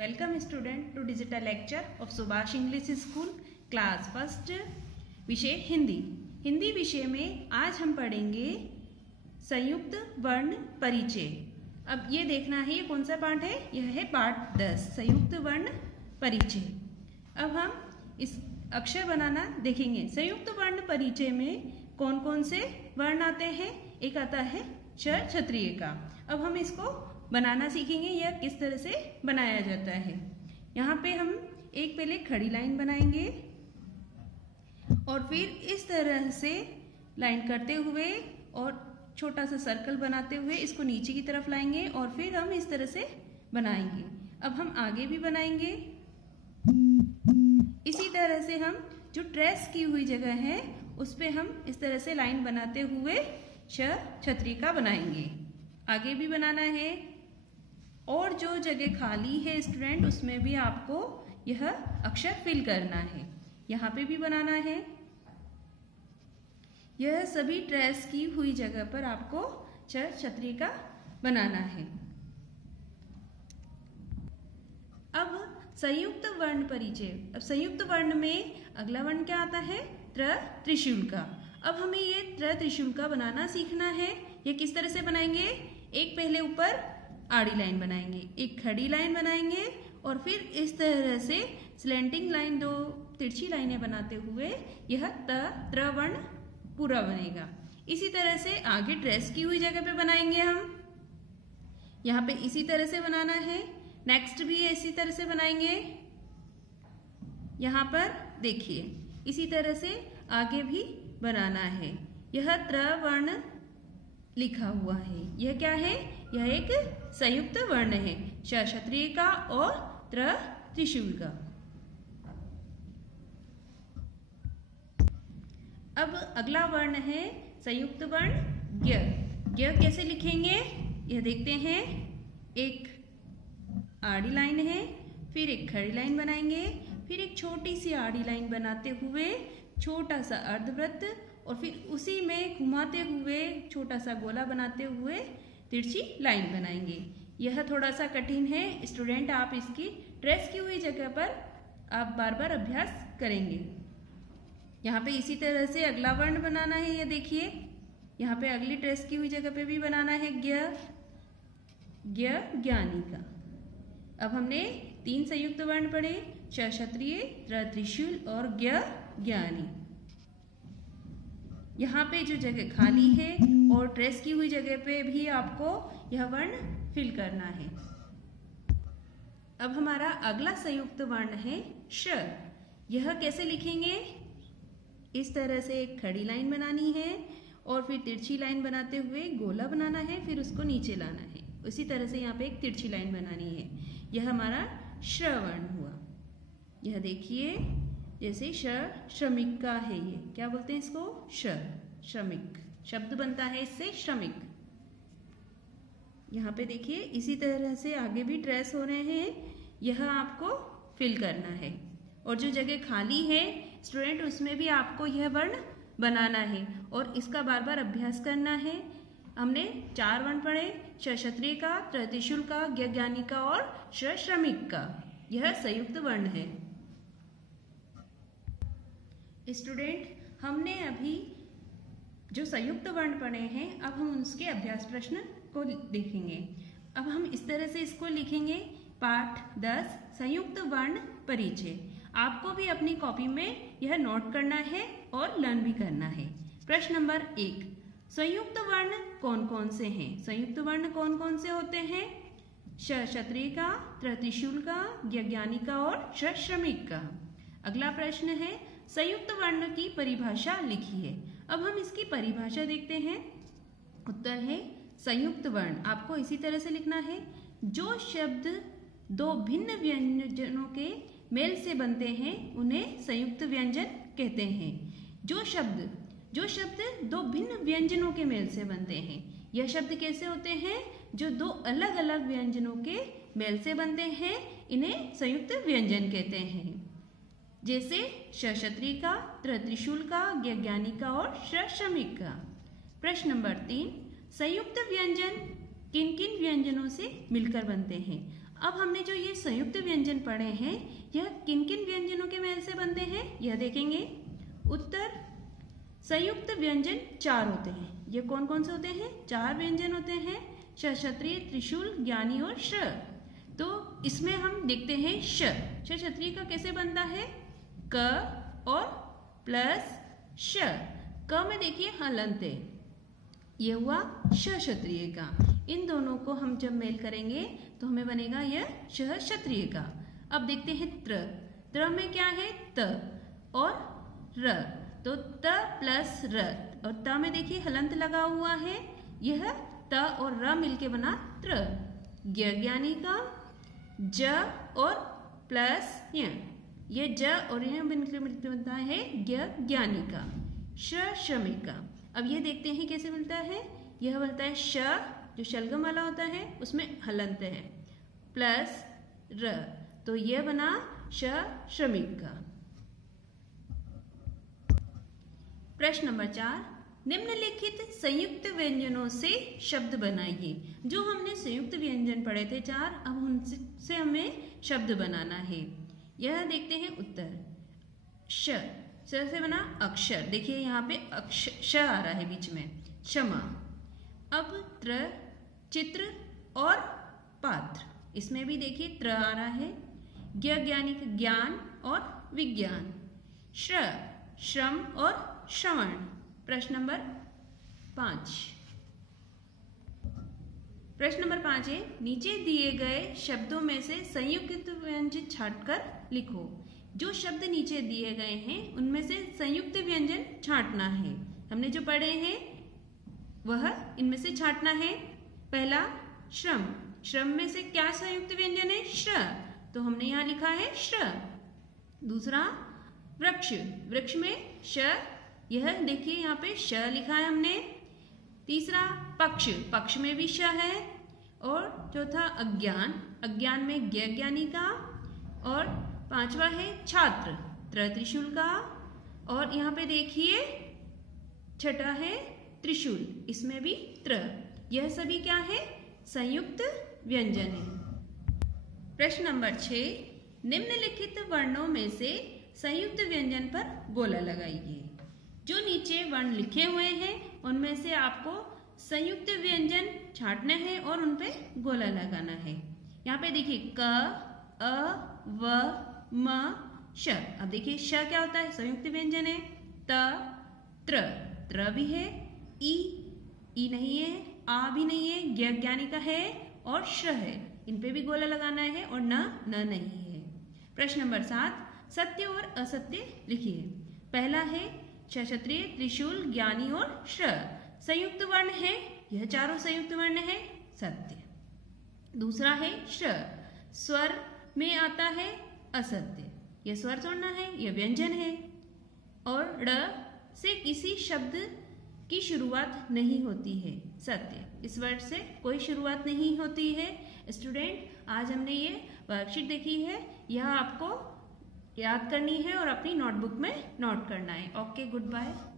Welcome student to digital lecture of Subhash English school class first विषय हिंदी। हिंदी विषय में आज हम पढ़ेंगे संयुक्त वर्ण परिचय। अब ये देखना है ये कौन सा पार्ट है, यह है पार्ट 10 संयुक्त वर्ण परिचय। अब हम इस अक्षर बनाना देखेंगे। संयुक्त वर्ण परिचय में कौन कौन से वर्ण आते हैं, एक आता है च क्षत्रिय का। अब हम इसको बनाना सीखेंगे, यह किस तरह से बनाया जाता है। यहाँ पे हम एक पहले खड़ी लाइन बनाएंगे और फिर इस तरह से लाइन करते हुए और छोटा सा सर्कल बनाते हुए इसको नीचे की तरफ लाएंगे और फिर हम इस तरह से बनाएंगे। अब हम आगे भी बनाएंगे। इसी तरह से हम जो ट्रेस की हुई जगह है उस पे हम इस तरह से लाइन बनाते हुए क्षत्रिय का बनाएंगे। आगे भी बनाना है और जो जगह खाली है स्टूडेंट उसमें भी आपको यह अक्षर फिल करना है। यहाँ पे भी बनाना है। यह सभी ट्रेस की हुई जगह पर आपको क्षत्रिय का बनाना है। अब संयुक्त वर्ण परिचय। अब संयुक्त वर्ण में अगला वर्ण क्या आता है, त्रिशूल का। अब हमें ये त्रिशूल का बनाना सीखना है। ये किस तरह से बनाएंगे, एक पहले ऊपर आड़ी लाइन बनाएंगे, एक खड़ी लाइन बनाएंगे और फिर इस तरह से स्लैंटिंग लाइन, दो तिरछी लाइनें बनाते हुए यह त्रिवर्ण पूरा बनेगा। इसी तरह से आगे ट्रेस की हुई जगह पे बनाएंगे हम। यहाँ पे इसी तरह से बनाना है। नेक्स्ट भी इसी तरह से बनाएंगे। यहाँ पर देखिए इसी तरह से आगे भी बनाना है। यह त्रिवर्ण लिखा हुआ है। यह क्या है, यह एक संयुक्त वर्ण है, क्षत्रिय का और त्रिशूल का। अब अगला वर्ण है संयुक्त वर्ण ज्ञ। ज्ञ कैसे लिखेंगे यह देखते हैं। एक आड़ी लाइन है, फिर एक खड़ी लाइन बनाएंगे, फिर एक छोटी सी आड़ी लाइन बनाते हुए छोटा सा अर्धवृत्त और फिर उसी में घुमाते हुए छोटा सा गोला बनाते हुए तिरछी लाइन बनाएंगे। यह थोड़ा सा कठिन है स्टूडेंट, आप इसकी ट्रेस की हुई जगह पर आप बार बार अभ्यास करेंगे। यहाँ पे इसी तरह से अगला वर्ण बनाना है। ये देखिए यहाँ पे अगली ट्रेस की हुई जगह पे भी बनाना है ज्ञ ज्ञानी का। अब हमने 3 संयुक्त वर्ण पढ़े, क्षत्रिय, त्रिशूल और ज्ञानी। यहाँ पे जो जगह खाली है और ट्रेस की हुई जगह पे भी आपको यह वर्ण फिल करना है। अब हमारा अगला संयुक्त वर्ण है श। यह कैसे लिखेंगे, इस तरह से एक खड़ी लाइन बनानी है और फिर तिरछी लाइन बनाते हुए गोला बनाना है, फिर उसको नीचे लाना है। उसी तरह से यहाँ पे एक तिरछी लाइन बनानी है। यह हमारा श वर्ण हुआ। यह देखिए जैसे श्रमिक का है, ये क्या बोलते हैं इसको, श्रमिक शब्द बनता है इससे श्रमिक। यहाँ पे देखिए इसी तरह से आगे भी ट्रेस हो रहे हैं, यह आपको फिल करना है। और जो जगह खाली है स्टूडेंट उसमें भी आपको यह वर्ण बनाना है और इसका बार बार अभ्यास करना है। हमने 4 वर्ण पढ़े, क्षत्रिय का, त्रिशूल का, ज्ञानी का और श्रमिक का। यह संयुक्त वर्ण है। स्टूडेंट हमने अभी जो संयुक्त वर्ण पढ़े हैं, अब हम उसके अभ्यास प्रश्न को देखेंगे। अब हम इस तरह से इसको लिखेंगे, पाठ 10 संयुक्त वर्ण परिचय। आपको भी अपनी कॉपी में यह नोट करना है और लर्न भी करना है। प्रश्न नंबर 1, संयुक्त वर्ण कौन कौन से हैं। संयुक्त वर्ण कौन कौन से होते हैं, क्षत्रिय का, त्रिशूल का, ज्ञानी का और श्रमिक का। अगला प्रश्न है संयुक्त वर्ण की परिभाषा लिखिए। अब हम इसकी परिभाषा देखते हैं। उत्तर है संयुक्त वर्ण आपको इसी तरह से लिखना है, जो शब्द 2 भिन्न व्यंजनों के मेल से बनते हैं उन्हें संयुक्त व्यंजन कहते हैं। जो शब्द 2 भिन्न व्यंजनों के मेल से बनते हैं। यह शब्द कैसे होते हैं, जो 2 अलग अलग व्यंजनों के मेल से बनते हैं, इन्हें संयुक्त व्यंजन कहते हैं। जैसे क्षत्रिय का, त्रिशूल का, ज्ञानी का और श्रमिक का। प्रश्न नंबर 3, संयुक्त व्यंजन किन किन व्यंजनों से मिलकर बनते हैं। अब हमने जो ये संयुक्त व्यंजन पढ़े हैं, यह किन किन व्यंजनों के मेल से बनते हैं यह देखेंगे। उत्तर, संयुक्त व्यंजन 4 होते हैं। ये कौन कौन से होते हैं? 4 व्यंजन होते हैं, श, क्षत्रिय, त्रिशूल, ज्ञानी और श। तो इसमें हम देखते हैं श क्षत्रिय का कैसे बनता है, क और प्लस श। क में देखिए हलंत है, ये हुआ श क्षत्रिय का। इन दोनों को हम जब मेल करेंगे तो हमें बनेगा यह श क्षत्रिय का। अब देखते हैं त्र। त्र में क्या है? त और र, तो त प्लस र, और त में देखिए हलंत लगा हुआ है, यह त और र मिलके बना त्र। ज्ञानी का ज और प्लस य, ये ज और यह मिलकर बनता है ज्ञानी का। श्रमिक का। अब ये देखते हैं कैसे मिलता है। यह बनता है श, जो शलगम वाला होता है उसमें हलंत है, प्लस र, तो यह बना श्रमिक का। प्रश्न नंबर 4, निम्नलिखित संयुक्त व्यंजनों से शब्द बनाइए। जो हमने संयुक्त व्यंजन पढ़े थे 4, अब उनसे हमें शब्द बनाना है। यह देखते हैं उत्तर। श से बना अक्षर, देखिए यहाँ पे श आ रहा है बीच में, क्षमा। अब त्र, चित्र और पात्र, इसमें भी देखिए त्र आ रहा है। ज्ञानी का ज्ञान और विज्ञान। श्रम और श्रवण। प्रश्न नंबर 5। प्रश्न नंबर 5 है, नीचे दिए गए शब्दों में से संयुक्त व्यंजन छांटकर लिखो। जो शब्द नीचे दिए गए हैं उनमें से संयुक्त व्यंजन छांटना है। हमने जो पढ़े हैं वह इनमें से छांटना है। पहला श्रम, श्रम में से क्या संयुक्त व्यंजन है? श्र, तो हमने यहाँ लिखा है श्र। दूसरा वृक्ष, वृक्ष में श, यह देखिए यहाँ पे श लिखा है हमने। तीसरा पक्ष, पक्ष में भी श है। और चौथा अज्ञान, अज्ञान में ज्ञानी का। और 5वां है छात्र, त्रिशूल का। और यहाँ पे देखिए 6ठा है त्रिशूल, इसमें भी त्र। यह सभी क्या है? संयुक्त व्यंजन है। प्रश्न नंबर 6, निम्नलिखित वर्णों में से संयुक्त व्यंजन पर गोला लगाइए। जो नीचे वर्ण लिखे हुए हैं उनमें से आपको संयुक्त व्यंजन छांटने हैं और उन पे गोला लगाना है। यहाँ पे देखिए क, अ, व, म, श। अब देखिए श क्या होता है? संयुक्त व्यंजन है। त, त्र, त्र भी है। ई नहीं है, आ भी नहीं है, ज्ञानी का है और श है, इन पे भी गोला लगाना है। और न नहीं है। प्रश्न नंबर 7, सत्य और असत्य लिखिए। पहला है क्षत्रिय, त्रिशूल, ज्ञानी और श्र। संयुक्त वर्ण है, यह चारों संयुक्त वर्ण है, सत्य। दूसरा है श्र, स्वर में आता है असत्य, यह स्वर छोड़ना है, यह व्यंजन है। और ड़ से किसी शब्द की शुरुआत नहीं होती है, सत्य। इस वर्ड से कोई शुरुआत नहीं होती है। स्टूडेंट, आज हमने ये वर्कशीट देखी है, यह आपको याद करनी है और अपनी नोटबुक में नोट करना है। Okay, good bye.